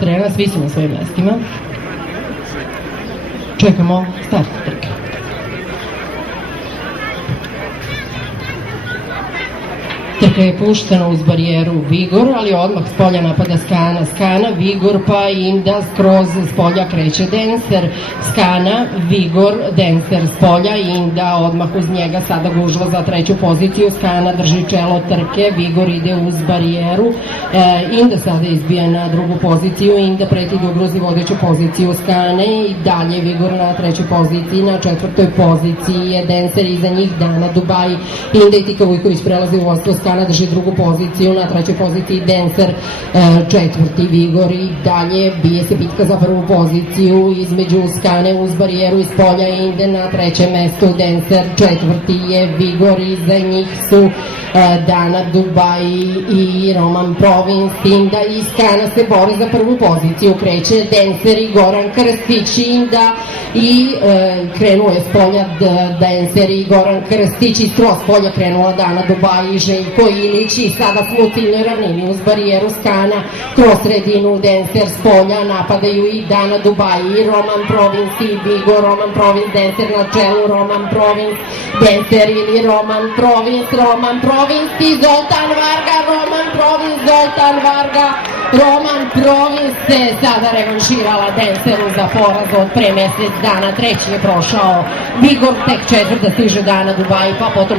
terena, svi su na svojim mestima. Čekamo start trke. Trka je puštena uz barijeru Vigor, ali odmah s polja napada Skana. Skana, Vigor, pa Inda, skroz s polja kreće Denser. Skana, Vigor, Denser s polja, Inda odmah uz njega, sada gužva za treću poziciju. Skana drži čelo trke, Vigor ide uz barijeru. Inda sada izbija na drugu poziciju, Inda preti da ugrozi vodeću poziciju Skane i dalje Vigor na trećoj poziciji. Na četvrtoj poziciji je Denser, iza njih Dana Dubai. Inda i Tika Vujković prelazi u vodstvo, Skana drži drugu poziciju, na trećoj poziciji Denser, četvrti Vigor i dalje bije se bitka za prvu poziciju između Skane uz barijeru iz polja Inde, na trećem mestu Denser, četvrti je Vigor, iza njih su Dana Dubai i Roman Province. Inda i Skana se bore za prvu poziciju, kreće Denser i Goran Krstić. Inda i krenuo je s polja Denser i Goran Krstić, iz s polja krenula Dana Dubai i Željko Ilić i sada smo u ciljnoj ravnini uz barijeru Skana, kroz sredinu Denser s polja napadaju i Dana Dubai i Roman Province i Vigor. Roman Province, Denser na čelu, Roman Province, Denser ili Roman Province i Zoltan Varga, Roman Province, Zoltan Varga. Roman Province se sada revanširala Denseru za poraz od pre mesec dana, treći je prošao Vigor, tek četvrta stiže Dana Dubai, pa potom